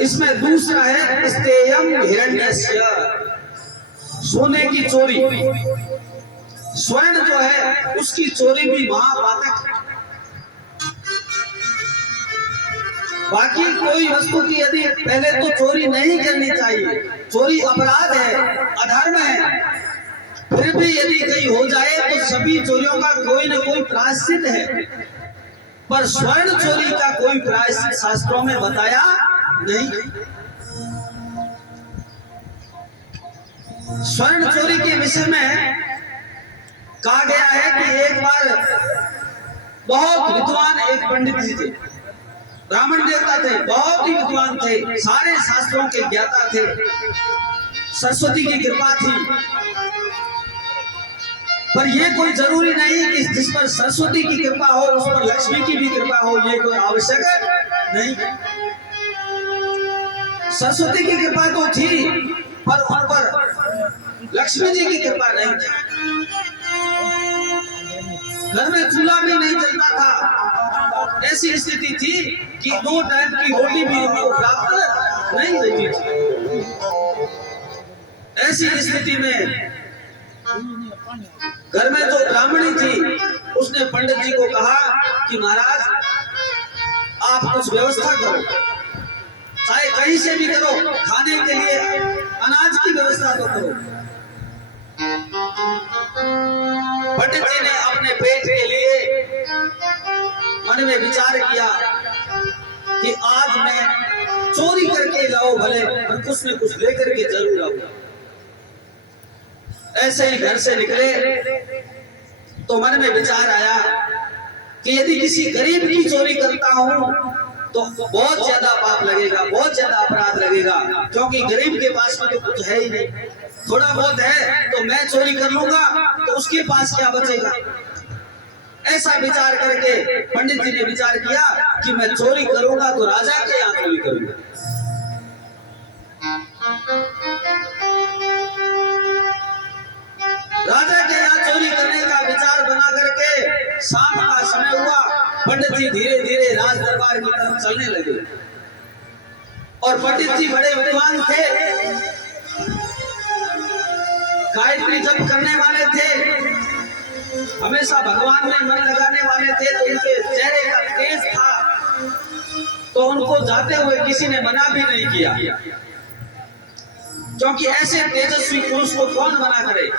इसमें दूसरा है स्तेयम हिरण्यस्य, सोने की चोरी। स्वर्ण जो है उसकी चोरी भी महापातक है। बाकी कोई वस्तु की यदि पहले तो चोरी नहीं करनी चाहिए, चोरी अपराध है, अधर्म है, फिर भी यदि कहीं हो जाए तो सभी चोरियों का कोई न कोई प्रायश्चित है, पर स्वर्ण चोरी का कोई प्रायश्चित शास्त्रों में बताया नहीं। स्वर्ण चोरी के विषय में कहा गया है कि एक बार बहुत विद्वान एक पंडित जी थे, ब्राह्मण देवता थे, बहुत ही विद्वान थे, सारे शास्त्रों के ज्ञाता थे, सरस्वती की कृपा थी। पर यह कोई जरूरी नहीं कि जिस पर सरस्वती की कृपा हो उस पर लक्ष्मी की भी कृपा हो, यह कोई आवश्यक नहीं। सरस्वती की कृपा तो थी पर उन पर लक्ष्मी जी की कृपा नहीं थी। घर में चूल्हा भी नहीं जलता था, ऐसी स्थिति थी कि 2 टाइम की रोटी भी उनको प्राप्त नहीं होती थी। ऐसी स्थिति में घर में जो ब्राह्मणी थी उसने पंडित जी को कहा कि महाराज आप कुछ व्यवस्था करो, चाहे कहीं से भी करो, खाने के लिए अनाज की व्यवस्था तो करो। पंडित जी ने अपने पेट के लिए मन में विचार किया कि आज मैं चोरी करके लाओ भले, पर कुछ न कुछ लेकर के जरूर आऊंगा। ऐसे ही घर से निकले तो मन में विचार आया कि यदि किसी गरीब की चोरी करता हूं तो बहुत ज्यादा पाप लगेगा, बहुत ज्यादा अपराध लगेगा, क्योंकि गरीब के पास में तो कुछ है ही नहीं, थोड़ा बहुत है तो मैं चोरी कर लूंगा तो उसके पास क्या बचेगा। ऐसा विचार करके पंडित जी ने विचार किया कि मैं चोरी करूंगा तो राजा के यहाँ चोरी करूंगा। राजा के यहाँ चोरी करने का विचार बना करके शाम का समय हुआ, पंडित जी धीरे धीरे राज दरबार की तरफ चलने लगे। और पंडित जी बड़े विद्वान थे, गायत्री जप करने वाले थे, हमेशा भगवान में मन लगाने वाले थे, तो उनके चेहरे का तेज था, तो उनको जाते हुए किसी ने मना भी नहीं किया, क्योंकि ऐसे तेजस्वी पुरुष को कौन मना करे।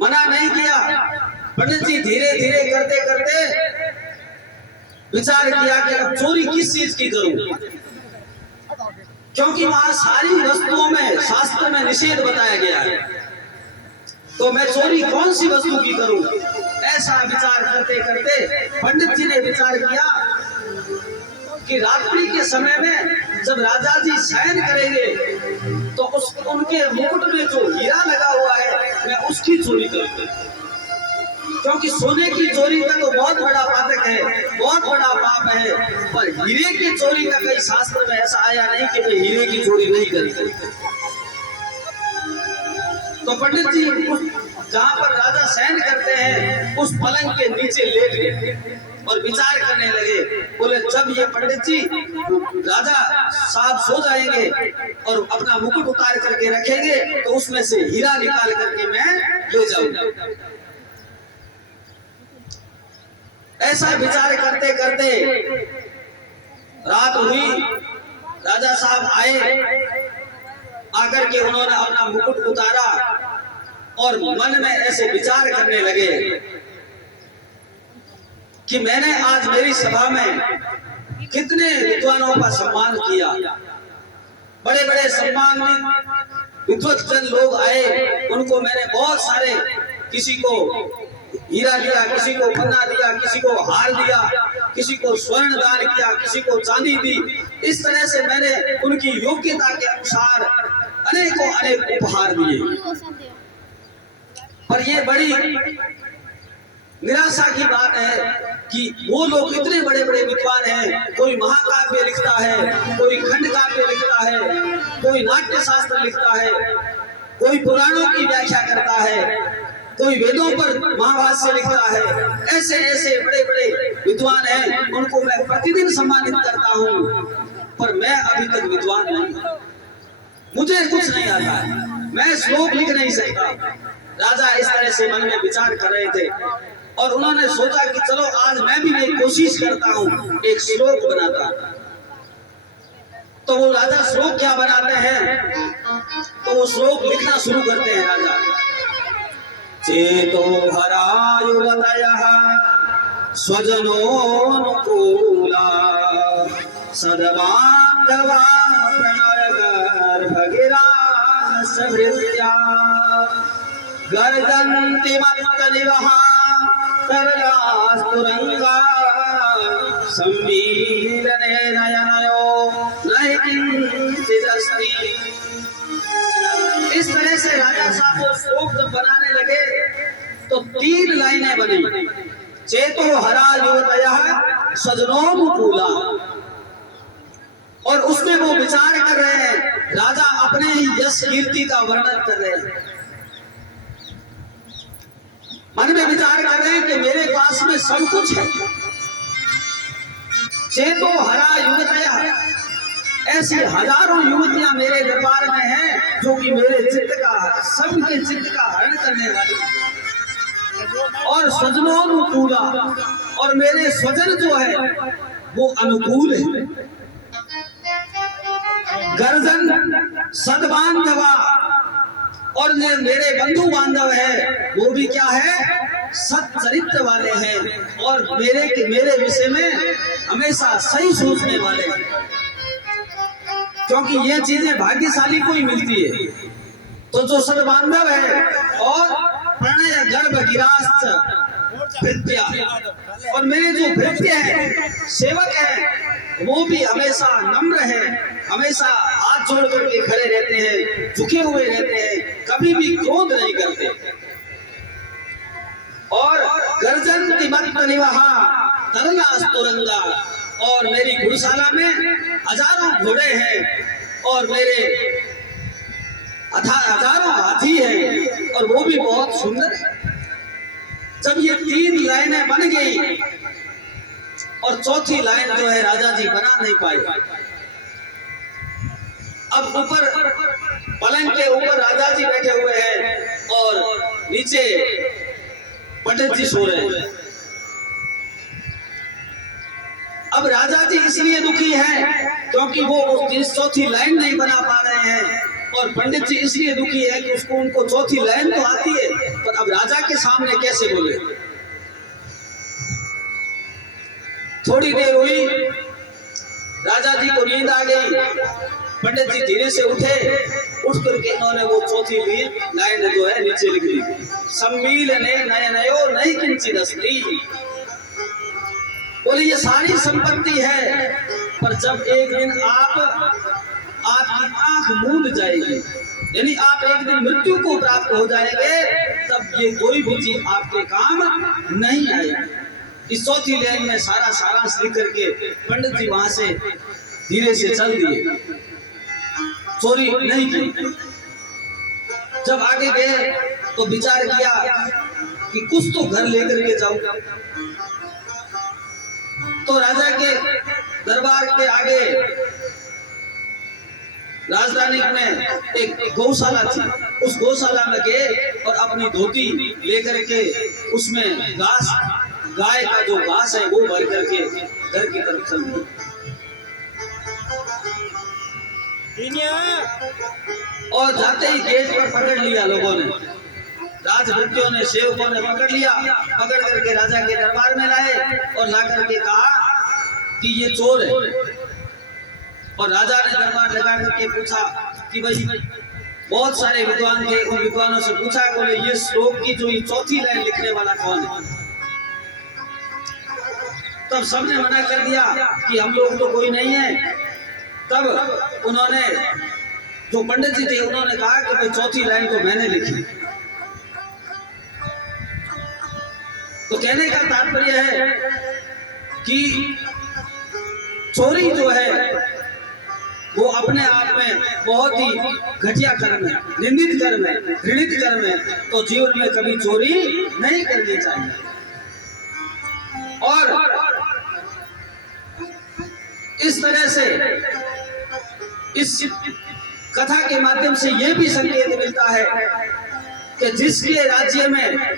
मना नहीं किया। पंडित जी धीरे धीरे करते करते विचार किया कि अब चोरी किस चीज की करूं, क्योंकि वहां सारी वस्तुओं में शास्त्र में निषेध बताया गया है, तो मैं चोरी कौन सी वस्तु की करूं। ऐसा विचार करते करते पंडित जी ने विचार किया कि रात्रि के समय में जब राजा जी शयन करेंगे तो उनके मुकुट में जो हीरा लगा हुआ है मैं उसकी चोरी करूंगा, क्योंकि सोने की चोरी का तो बहुत बड़ा पातक है, बहुत बड़ा पाप है, पर हीरे की चोरी का कई शास्त्र में ऐसा आया नहीं कि मैं हीरे की चोरी नहीं करी। तो पंडित जी जहां पर राजा शयन करते हैं उस पलंग के नीचे लेट गए और विचार करने लगे। बोले जब ये पंडित जी राजा साहब सो जाएंगे और अपना मुकुट उतार करके रखेंगे तो उसमें से हीरा निकाल करके मैं ले जाऊंगा। ऐसा विचार करते करते रात हुई, राजा साहब आए, आकर के उन्होंने अपना मुकुट उतारा और मन में ऐसे विचार करने लगे कि मैंने आज मेरी सभा में कितने विद्वानों का सम्मान किया, बड़े बड़े सम्मानित विद्वत्जन लोग आए, उनको मैंने बहुत सारे, किसी को हीरा दिया, किसी को पन्ना दिया, किसी को हार दिया, किसी को स्वर्ण दान किया, किसी को चांदी दी। इस तरह से मैंने उनकी योग्यता के अनुसार अनेकों अनेक उपहार दिए। पर ये बड़ी निराशा की बात है कि वो लोग इतने बड़े बड़े विद्वान हैं, कोई महाकाव्य लिखता है, कोई खंड काव्य लिखता है, कोई नाट्य शास्त्र लिखता है, कोई पुराणों की व्याख्या करता है, कोई वेदों पर महाभाष्य लिखता है। ऐसे ऐसे बड़े बड़े विद्वान हैं, उनको मैं प्रतिदिन सम्मानित करता हूँ, पर मैं अभी तक विद्वान नहीं हूं, मुझे कुछ नहीं आता है, मैं श्लोक लिख नहीं सकता। राजा इस तरह से मन में विचार कर रहे थे और उन्होंने सोचा कि चलो आज मैं भी एक कोशिश करता हूं, एक श्लोक बनाता हूं। तो वो राजा श्लोक क्या बनाते हैं, तो वो श्लोक लिखना शुरू करते हैं। राजा चेतो हरायुवतयः स्वजनोनुकूला सद्बान्धवा प्रणयगर्भगिरा सभृत्या गर्जन्ति मत्तनिवः तरलास्तुरङ्गा सम्मीलने नयनयो नहि किञ्चिदस्ति। इस तरह से राजा साहब वो श्लोक जब बनाने लगे तो 3 लाइनें बनी। चेतो हरा युवतयः स्वजनोनुकूला, और उसमें वो विचार कर रहे हैं, राजा अपने ही यश कीर्ति का वर्णन कर रहे हैं, मन में विचार कर रहे हैं कि मेरे पास में सब कुछ है। चेतो हरा युवतयः, ऐसी हजारों युवतियां मेरे दरबार में हैं जो कि मेरे चित्त का, सबके चित्त का हरण करने वाली, और स्वजनोनुकूला, और मेरे स्वजन जो है वो अनुकूल है। गर्जन सद्बांधवा, और मेरे बंधु बांधव है वो भी क्या है, सच्चरित्र वाले हैं, और मेरे विषय में हमेशा सही सोचने वाले हैं, क्योंकि ये चीजें भाग्यशाली को ही मिलती है। तो जो सद्बांधव है और प्रणय गर्भ गिरास्त भृत्या, और मेरे जो भृत्य है, सेवक है, वो भी हमेशा नम्र है, हमेशा हाथ जोड़ करके खड़े रहते हैं, झुके हुए रहते हैं, कभी भी क्रोध नहीं करते। और गर्जन तिमत्तनिवहा तरलास्तुरंगा, और मेरी घुड़शाला में हजारों घोड़े हैं और मेरे हजारों हाथी हैं, और वो भी बहुत सुंदर है। जब ये 3 लाइनें बन गई और चौथी लाइन जो है राजा जी बना नहीं पाए। अब ऊपर पलंग के ऊपर राजा जी बैठे हुए हैं और नीचे पंडित जी सो रहे हैं। अब राजा जी इसलिए दुखी हैं क्योंकि वो चौथी लाइन नहीं बना पा रहे हैं, और पंडित जी इसलिए दुखी है कि उनको चौथी लाइन तो आती है, पर अब राजा के सामने कैसे बोले। थोड़ी देर हुई, राजा जी को नींद आ गई, पंडित जी धीरे से उठे, उठ करके इन्होंने वो चौथी लाइन जो है नीचे लिख दी, सम्मीलने नयनयो नहि किंचिदस्ति। बोले ये सारी संपत्ति है, पर जब एक दिन आपकी आंख मूंद जाएगी, यानी आप एक दिन मृत्यु को प्राप्त हो जाएंगे, तब ये कोई भी चीज आपके काम नहीं आएगी। इस चौथी लाइन में सारा सारांश लिख करके पंडित जी वहां से धीरे से चल दिए, चोरी नहीं की। जब आगे गए तो विचार किया कि कुछ तो घर लेकर के जाऊं। तो राजा के दरबार के आगे राजधानी में एक गौशाला थी, उस गौशाला में गए और अपनी धोती लेकर के उसमें घास, गाय का जो घास है वो भर करके घर की तरफ चल दिए। और जाते ही गेट पर पकड़ लिया लोगों ने, राजभृत्यों ने, सेवकों ने पकड़ लिया, पकड़ करके राजा के दरबार में लाए और ला करके कहा कि ये चोर है। और राजा ने दरबार लगा करके पूछा कि भाई, बहुत सारे विद्वान थे, उन विद्वानों से पूछा, बोले ये श्लोक की जो ये चौथी लाइन लिखने वाला कौन है। तब सबने मना कर दिया कि हम लोग तो कोई नहीं है। तब उन्होंने, जो पंडित जी थे, उन्होंने कहा कि भाई चौथी लाइन तो मैंने लिखी। तो कहने का तात्पर्य है कि चोरी जो है वो अपने आप में बहुत ही घटिया कर्म है, निंदित कर्म है, घृणित कर्म है। तो जीवन में कभी चोरी नहीं करनी चाहिए। और इस तरह से इस कथा के माध्यम से यह भी संकेत मिलता है कि जिसके राज्य में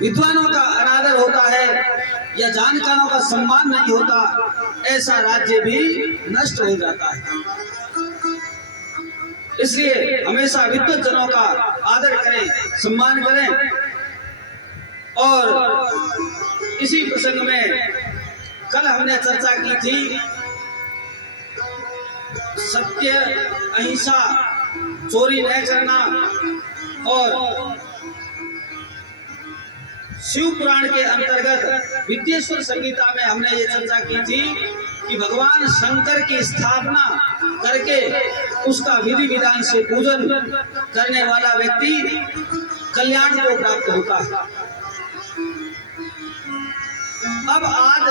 विद्वानों का अनादर होता है या जानकारों का सम्मान नहीं होता, ऐसा राज्य भी नष्ट हो जाता है। इसलिए हमेशा विद्वत जनों का आदर करें, सम्मान करें। और इसी प्रसंग में कल हमने चर्चा की थी सत्य, अहिंसा, चोरी न करना, और शिव पुराण के अंतर्गत विद्येश्वर संहिता में हमने ये चर्चा की थी कि भगवान शंकर की स्थापना करके उसका विधि विधान से पूजन करने वाला व्यक्ति कल्याण को प्राप्त होता है। अब आज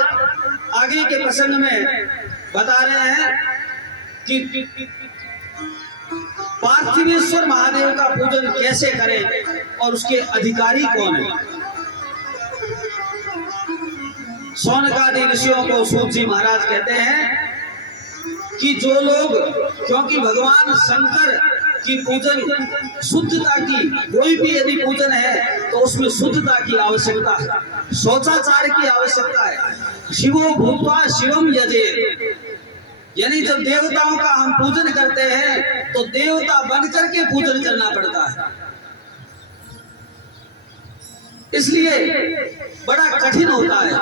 आगे के प्रसंग में बता रहे हैं कि पार्थिवेश्वर महादेव का पूजन कैसे करें और उसके अधिकारी कौन है। शौनकादि ऋषियों को सूत जी महाराज कहते हैं कि जो लोग, क्योंकि भगवान शंकर की पूजन शुद्धता की, कोई भी यदि पूजन है तो उसमें शुद्धता की आवश्यकता है, शौचाचार की आवश्यकता है। शिवो भूत्वा शिवम यजे, यानी जब देवताओं का हम पूजन करते हैं तो देवता बनकर के पूजन करना पड़ता है। इसलिए बड़ा कठिन होता है।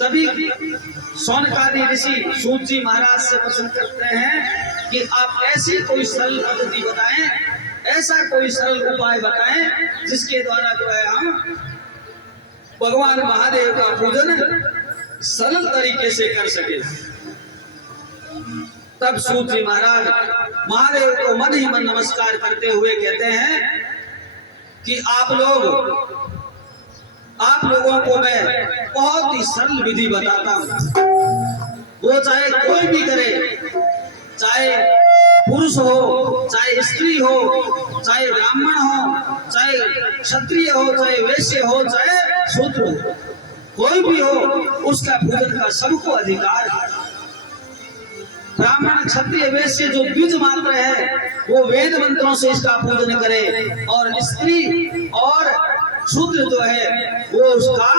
तभी शौनकादि ऋषि सूत जी महाराज से प्रश्न करते हैं कि आप ऐसी कोई सरल पद्धति बताएं, ऐसा कोई सरल उपाय बताएं जिसके द्वारा जो है हम भगवान महादेव का पूजन सरल तरीके से कर सके। तब सूत जी महाराज महादेव को मन ही मन नमस्कार करते हुए कहते हैं कि आप लोगों को मैं बहुत ही सरल विधि बताता हूं। वो चाहे कोई भी करे, चाहे पुरुष हो, चाहे स्त्री हो, चाहे ब्राह्मण हो, चाहे क्षत्रिय हो, चाहे वैश्य हो, चाहे शूद्र हो, कोई भी हो, उसका पूजन का सबको अधिकार है। ब्राह्मण, क्षत्रिय, वैश्य जो द्विज मात्र है वो वेद मंत्रों से इसका पूजन करे, और स्त्री और शूद्र जो है वो उसका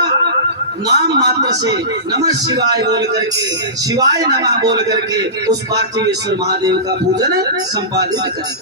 नाम मात्र से नमः शिवाय बोल करके, शिवाय नमः बोल करके उस पार्थिवेश्वर महादेव का पूजन संपादित करें।